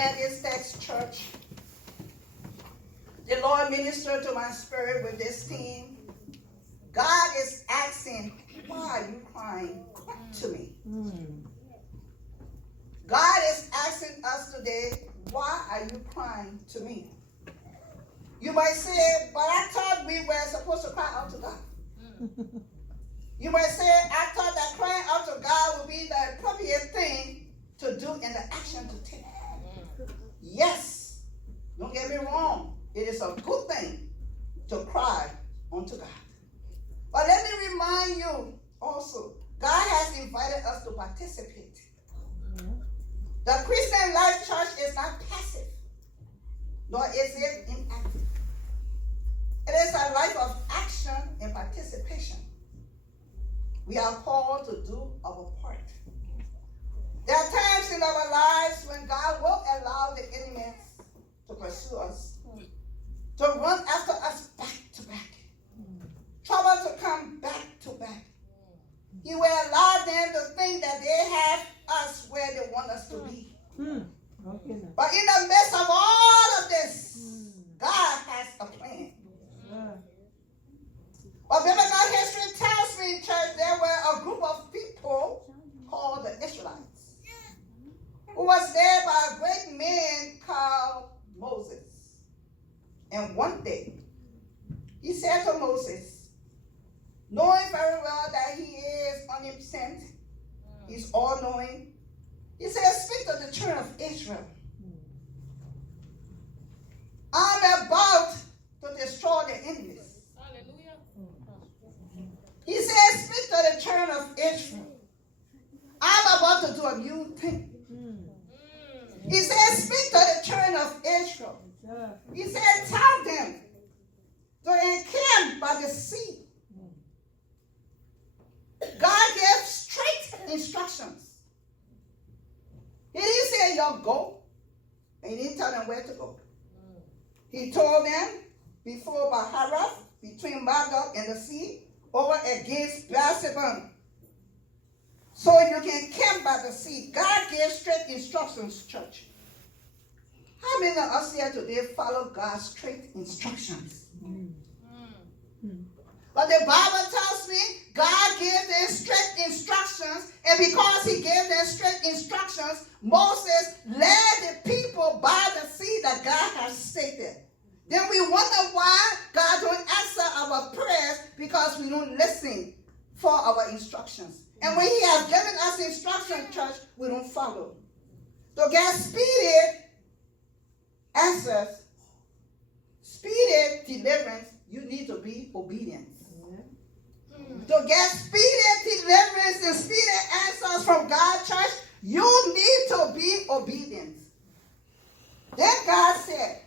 read this text, church, the Lord ministered to my spirit with this theme. God is asking, why are you crying? Cry to me. God is asking us today, why are you crying to me? You might say, but I thought we were supposed to cry out to God. You might say, I thought that crying out to God would be the appropriate thing to do and the action to take. Yes, don't get me wrong. It is a good thing to cry unto God. But let me remind you also, God has invited us to participate. The Christian Life Church is not passive, nor is it inactive. It is a life of action and participation. We are called to do our part. There are times in our lives when God will allow the enemies to pursue us, to run after us back to back, trouble to come back to back. He will allow them to think that they have us where they want us to be. But in the midst of all of this, God has a plan. But biblical history tells me, church, there were a group of people called the Israelites, who was led by a great man called Moses. And one day, he said to Moses, knowing very well that he is omniscient, he's all-knowing, he said, speak to the children of Israel. I'm about to destroy the enemies. He said, speak to the children of Israel. I'm about to do a new thing. He said, speak to the children of Israel. He said, tell them to encamp by the sea. God gave straight instructions. He didn't say, y'all go. And he didn't tell them where to go. He told them before Baharath, between Magog and the sea, over against Beelzebub. So you can camp by the sea. God gave straight instructions, church. How many of us here today follow God's straight instructions? But the Bible tells me God gave them straight instructions, and because he gave them straight instructions, Moses led the people by the sea that God has stated. Then we wonder why God don't answer our prayers, because we don't listen for our instructions. And when he has given us instruction, church, we don't follow. To get speedy answers, speedy deliverance, you need to be obedient. To get speedy deliverance and speedy answers from God, church, you need to be obedient. Then God said,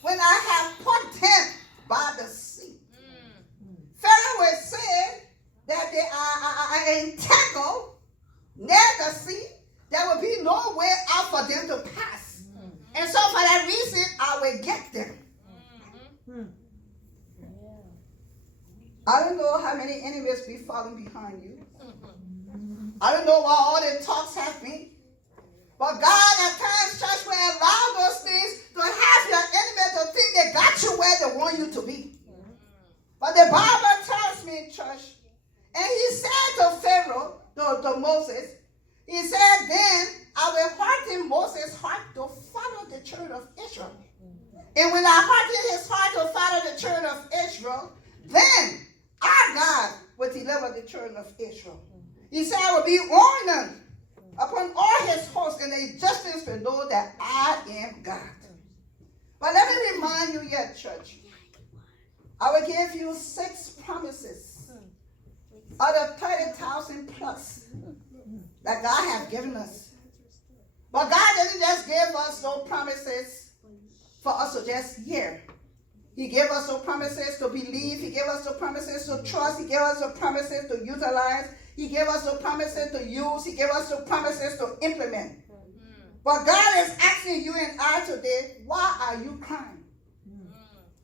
when I have put them by the sea, Pharaoh will say that they are entangled near the sea. There will be no way out for them to pass. And so for that reason, I will get them. I don't know how many enemies be falling behind you. I don't know what all the talks have been. But God at times, church, will allow those things to have your enemy to think they got you where they want you to be. But the Bible tells me, church, and he said to Pharaoh, to Moses, he said, then I will harden Moses' heart to follow the children of Israel. And when I harden his heart to follow the children of Israel, then our God will deliver the children of Israel. He said, I will be honored upon all his hosts, and the Egyptians will know that I am God. But let me remind you yet, church, I will give you 6 promises out of 30,000 plus that God has given us. But God didn't just give us those promises for us to just hear. He gave us those promises to believe. He gave us the promises to trust. He gave us the promises to utilize. He gave us the promises to use. He gave us the promises to implement. But God is asking you and I today, why are you crying?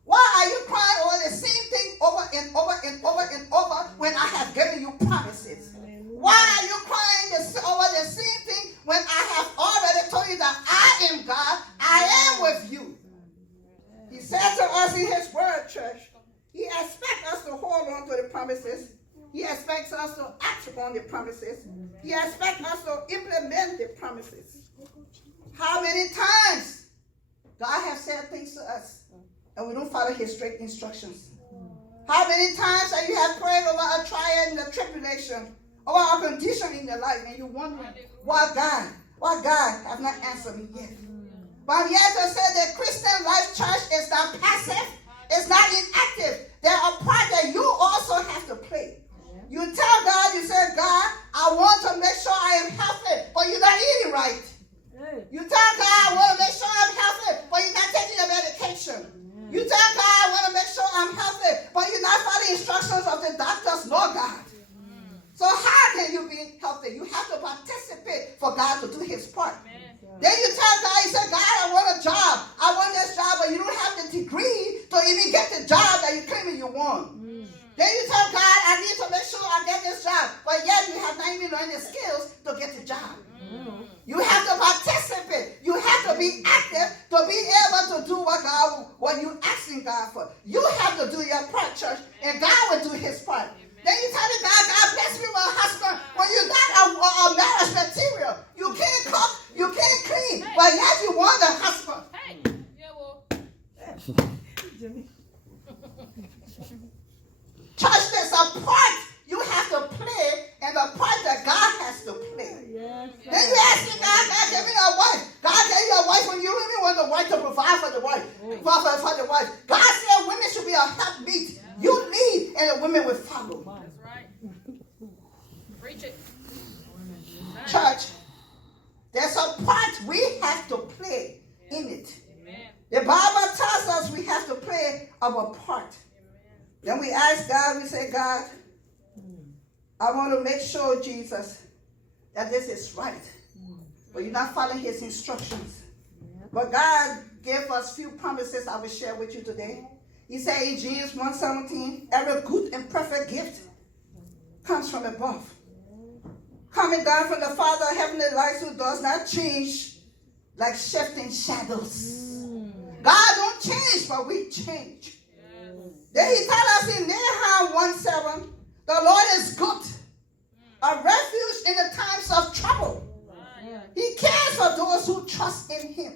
Why are you crying over the same thing over and over and over and over when I have given you promises? Why are you crying over the same thing when I have already told you that I am God? us in his word, church. He expects us to hold on to the promises. He expects us to act on the promises. He expects us to implement the promises. How many times God has said things to us and we don't follow his strict instructions? How many times that you have prayed over a trial and a tribulation, over a condition in your life, and you're wondering, why God have not answered me yet? But I'm here to say that Christian Life Church is not passive, it's not inactive. There are parts that you also have to play. You tell God, you say, God, I want to make sure I am healthy, but you're not eating right. You tell God, I want to make sure I'm healthy, but you're not taking your medication. You tell God, I want to make sure I'm healthy, but you're not following instructions of the doctors, no God. So how can you be healthy? You have to participate for God to do his part. Then you tell God, you say, God, I want a job. I want this job, but you don't have the degree to even get the job that you're claiming you want. Then you tell God, I need to make sure I get this job, but yet you have not even learned the skills to get the job. You have to participate. You have to be active to be able to do what you're asking God for. You have to do your part, church, and God will do his part. Then you tell God, God bless me with a husband. When you got a marriage material, you can't cook, you can't clean, but yet you want a husband. Church, there's a part you have to play and the part that God has to play. Then you ask God, give me a wife. God gave you a wife when you really want the wife to provide for the wife. For the wife. God said women should be a helpmeet. You lead and the women will follow. That's right. Preach it. Church, there's a part we have to play in it. The Bible tells us we have to play our part. Then we ask God, we say, God, I want to make sure, Jesus, that this is right. But you're not following his instructions. But God gave us few promises I will share with you today. He said in James 1:17, every good and perfect gift comes from above, coming down from the Father of heavenly lights, who does not change like shifting shadows. God don't change, but we change. Then he tells us in Nahum 1:7, the Lord is good, a refuge in the times of trouble. He cares for those who trust in him.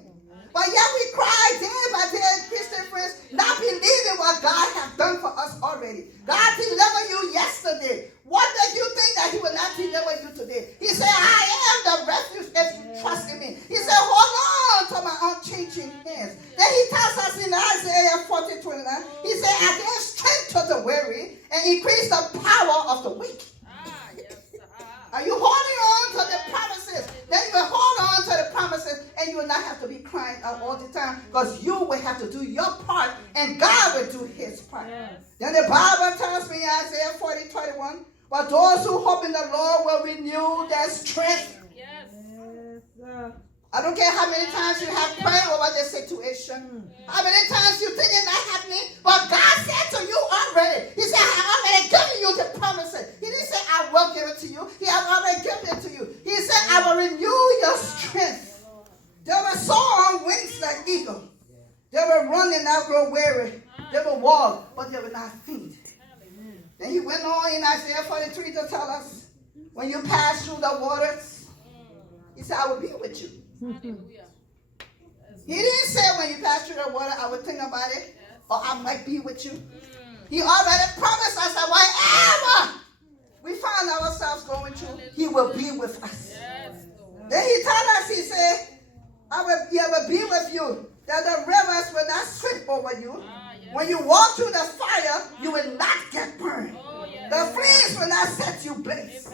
But yet we cry day by day, Christian friends, not believing what God has done for us already. God delivered you yesterday. What did you think that he will not deliver you today? He said, I am the refuge if you trust in me. He said, hold on to my unchanging hands. Then he tells us in Isaiah 40:29, he said, I give strength to the weary and increase the power of the weak. Are you holding on to the promises? Then you will hold on to the promises and you will not have to be crying out all the time, because you will have to do your part and God will do his part. Then the Bible tells me in Isaiah 40:21, but those who hope in the Lord will renew their strength. I don't care how many times you have prayed over this situation. How many times you think it's not happening, but God said to you already. He said, I have already given you the promises. He didn't say, I will give it to you. He has already given it to you. He said, I will renew your strength. They will soar on wings like eagle. They will run and not grow weary. They will walk, but they will not faint. Then he went on in Isaiah 43 to tell us, when you pass through the waters, he said, I will be with you. Hallelujah. He didn't say when you pass through the water, I will think about it, or I might be with you. He already promised us that whatever we find ourselves going through, he will be with us. Then he told us, he said, I will be with you, that the rivers will not sweep over you. When you walk through the fire, you will not get burned. The flames will not set you ablaze.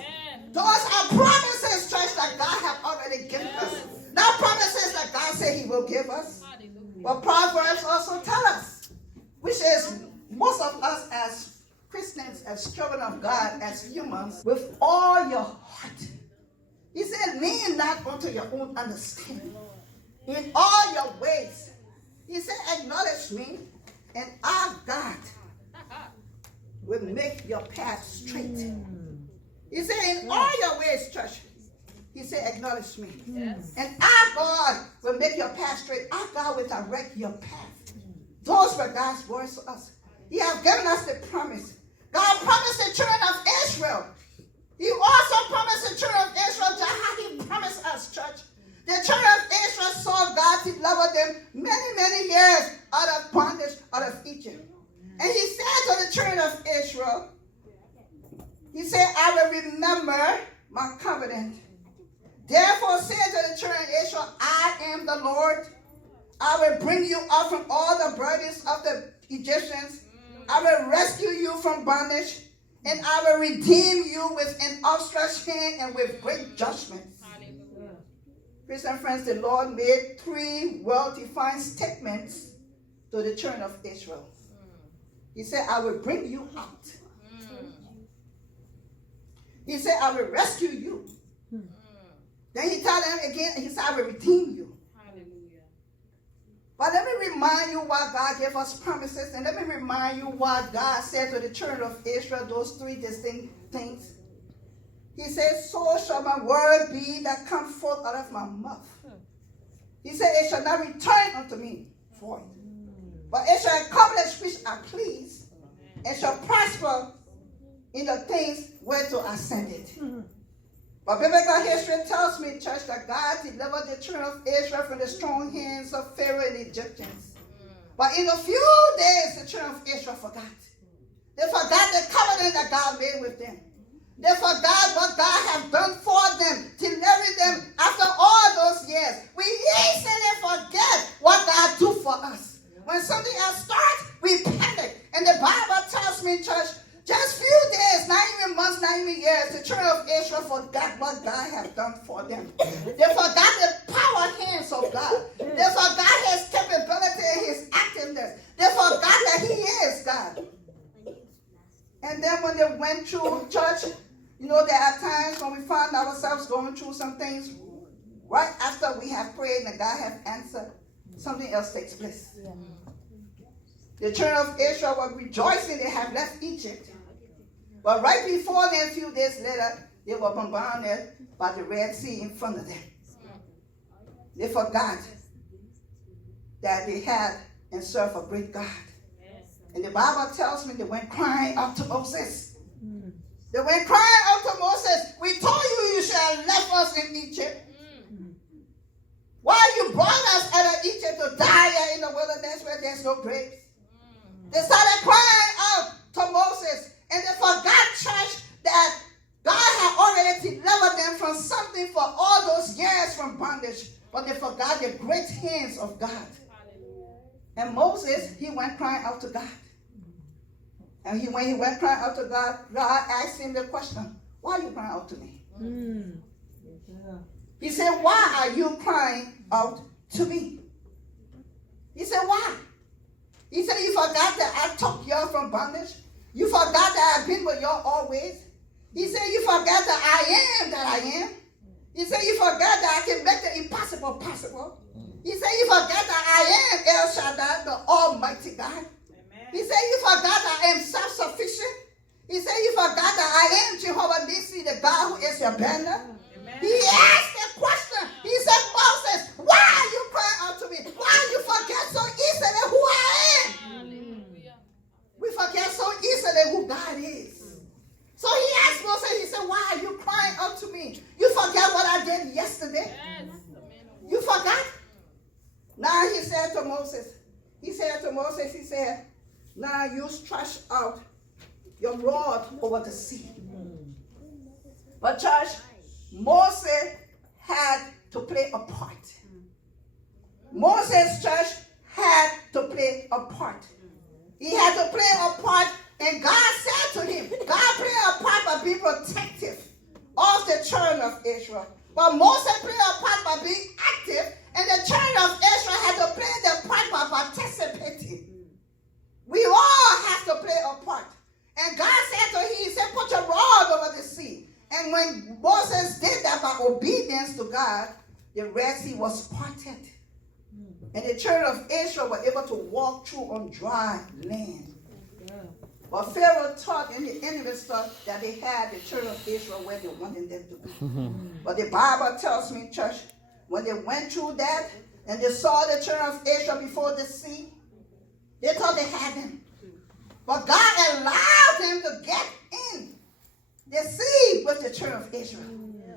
Those are promises, church, that God has already given us. Not promises that God said he will give us. But Proverbs also tell us, which is most of us as Christians, as children of God, as humans, with all your heart. He said, lean not unto your own understanding. In all your ways. He said, acknowledge me, and our God will make your path straight. He said, in all your ways, church. He said, acknowledge me. And our God will make your path straight. Our God will direct your path. Those were God's words to us. He has given us the promise. God promised the children of Israel. He also promised the children of Israel just how he promised us, church. The children of Israel saw God deliver them many, many years out of bondage, out of Egypt. And he said to the children of Israel, he said, I will remember my covenant. Therefore say to the children of Israel, I am the Lord. I will bring you out from all the burdens of the Egyptians. I will rescue you from bondage, and I will redeem you with an outstretched hand and with great judgments. Christian friends, the Lord made 3 well-defined statements to the children of Israel. He said, I will bring you out. He said, I will rescue you. Then he told them again, he said, I will redeem you. But let me remind you why God gave us promises, and let me remind you what God said to the children of Israel, those 3 distinct things. He said, so shall my word be that comes forth out of my mouth. He said, it shall not return unto me void, but it shall accomplish which I please, and shall prosper in the things whereto I send it. But biblical history tells me, church, that God delivered the children of Israel from the strong hands of Pharaoh and the Egyptians. But in a few days, the children of Israel forgot. They forgot the covenant that God made with them. They forgot what God had done for them, delivering them after all those years. We easily forget what God do for us. When something else starts, we panic. And the Bible tells me, church, just few days, not even months, not even years, the children of Israel forgot what God had done for them. They forgot the power hands of God. They forgot his capability and his activeness. They forgot that he is God. And then when they went through church, you know, there are times when we find ourselves going through some things right after we have prayed and God has answered, something else takes place. The children of Israel were rejoicing they have left Egypt. But right before them, a few days later, they were bombarded by the Red Sea in front of them. They forgot that they had and served a great God. And the Bible tells me they went crying out to Moses. They went crying out to Moses. We told you you should have left us in Egypt. Why you brought us out of Egypt to die here in the wilderness where there's no graves? They started crying out to Moses, and they forgot, church, that God had already delivered them from something for all those years from bondage, but they forgot the great hands of God. And Moses, he went crying out to God. And when he went crying out to God, God asked him the question, why are you crying out to me? He said, why are you crying out to me? He said, why? He said, you forgot that I took you from bondage? You forgot that I've been with you always? He said, you forgot that I am that I am? He said, you forgot that I can make the impossible possible? He said, you forgot that I am El Shaddai, the Almighty God? He said, you forgot that I am self-sufficient? He said, you forgot that I am Jehovah Nissi, the God who is your banner? He asked a question. He said, Moses, why are you crying out to me? Why you forget so easily who I am? We forget so easily who God is. So he asked Moses, he said, why are you crying out to me? You forget what I did yesterday? You forgot? Now he said to Moses, he said, now you stretch out your rod over the sea. But church, Moses had to play a part. Moses, church, had to play a part. He had to play a part, and God said to him, God played a part by being protective of the children of Israel. But Moses played a part by being active, and the children of Israel had to play their part by participating. We all have to play a part. And God said to him, he said, put your rod over the sea. And when Moses did that by obedience to God, the Red Sea was parted. And the children of Israel were able to walk through on dry land. But Pharaoh thought, and the enemies thought, that they had the children of Israel where they wanted them to be. But the Bible tells me, church, when they went through that, and they saw the children of Israel before the sea, They thought they had them. But God allowed them to get in the sea with the children of Israel.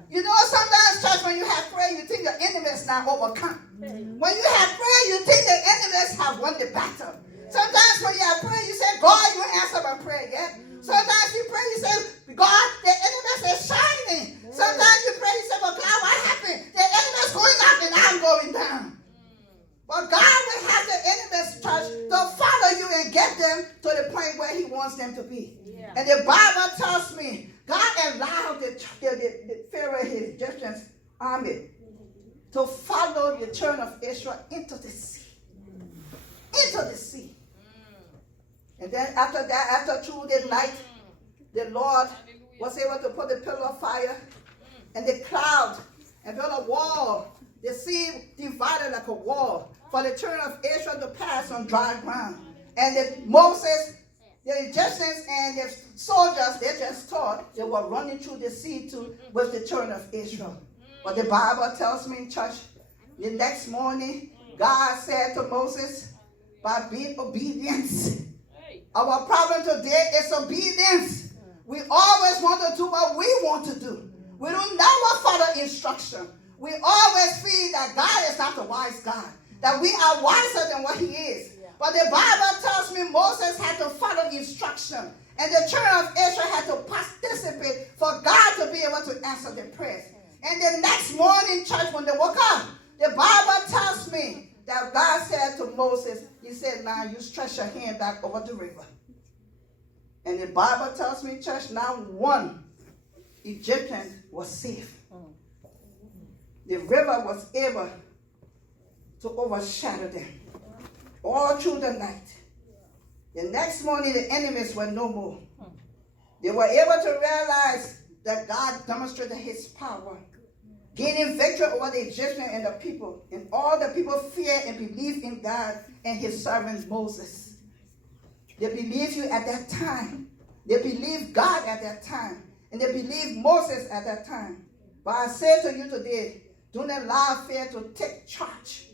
You know, sometimes, church, when you have prayer, you think the enemy is not overcome. When you have prayer, you think the enemies have won the battle. Sometimes when you have prayer, you say, God, you answer my prayer yet. Sometimes you pray, you say, God, the enemies is shining. Sometimes you pray, you say, but God, what happened? The enemies going up and I'm going down. But God will have the enemies, church, to follow you and get them to the point where he wants them to be. Yeah. And the Bible tells me, God allowed the Pharaoh, his Egyptian army, to follow the children of Israel into the sea. Into the sea. And then after that, after through the night, the Lord was able to put the pillar of fire and the cloud and build a wall. The sea divided like a wall for the children of Israel to pass on dry ground. And Moses, the Egyptians and the soldiers, they just thought they were running through the sea too with the children of Israel. But the Bible tells me, church, the next morning, God said to Moses, by being obedience. Our problem today is obedience. We always want to do what we want to do. We don't never follow instruction. We always feel that God is not the wise God, that we are wiser than what he is. But the Bible tells me Moses had to follow instruction, and the children of Israel had to participate for God to be able to answer their prayers. And the next morning, church, when they woke up, the Bible tells me that God said to Moses, he said, now you stretch your hand back over the river. And the Bible tells me, church, now one Egyptian was safe. The river was able to overshadow them all through the night. The next morning, the enemies were no more. They were able to realize that God demonstrated his power, gaining victory over the Egyptians and the people. And all the people feared and believed in God and his servant Moses. They believed you at that time. They believed God at that time. And they believed Moses at that time. But I say to you today, don't allow fear to take charge.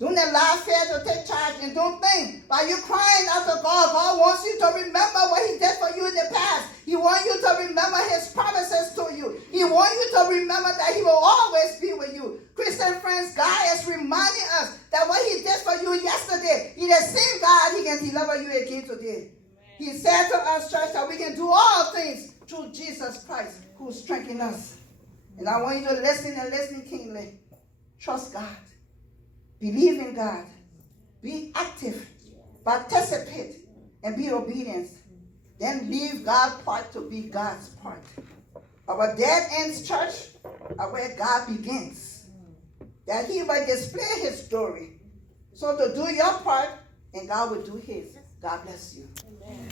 Don't allow fear to take charge, and don't think by you crying out to God, God wants you to remember what he did for you in the past. He wants you to remember his promises to you. He wants you to remember that he will always be with you. Christian friends, God is reminding us that what he did for you yesterday, he the same God, he can deliver you again today. Amen. He said to us, church, that we can do all things through Jesus Christ who strengthens us. And I want you to listen and listen keenly. Trust God. Believe in God. Be active. Participate. And be obedient. Then leave God's part to be God's part. Our dead ends, church, are where God begins. That he might display his glory. So to do your part, and God will do his. God bless you. Amen.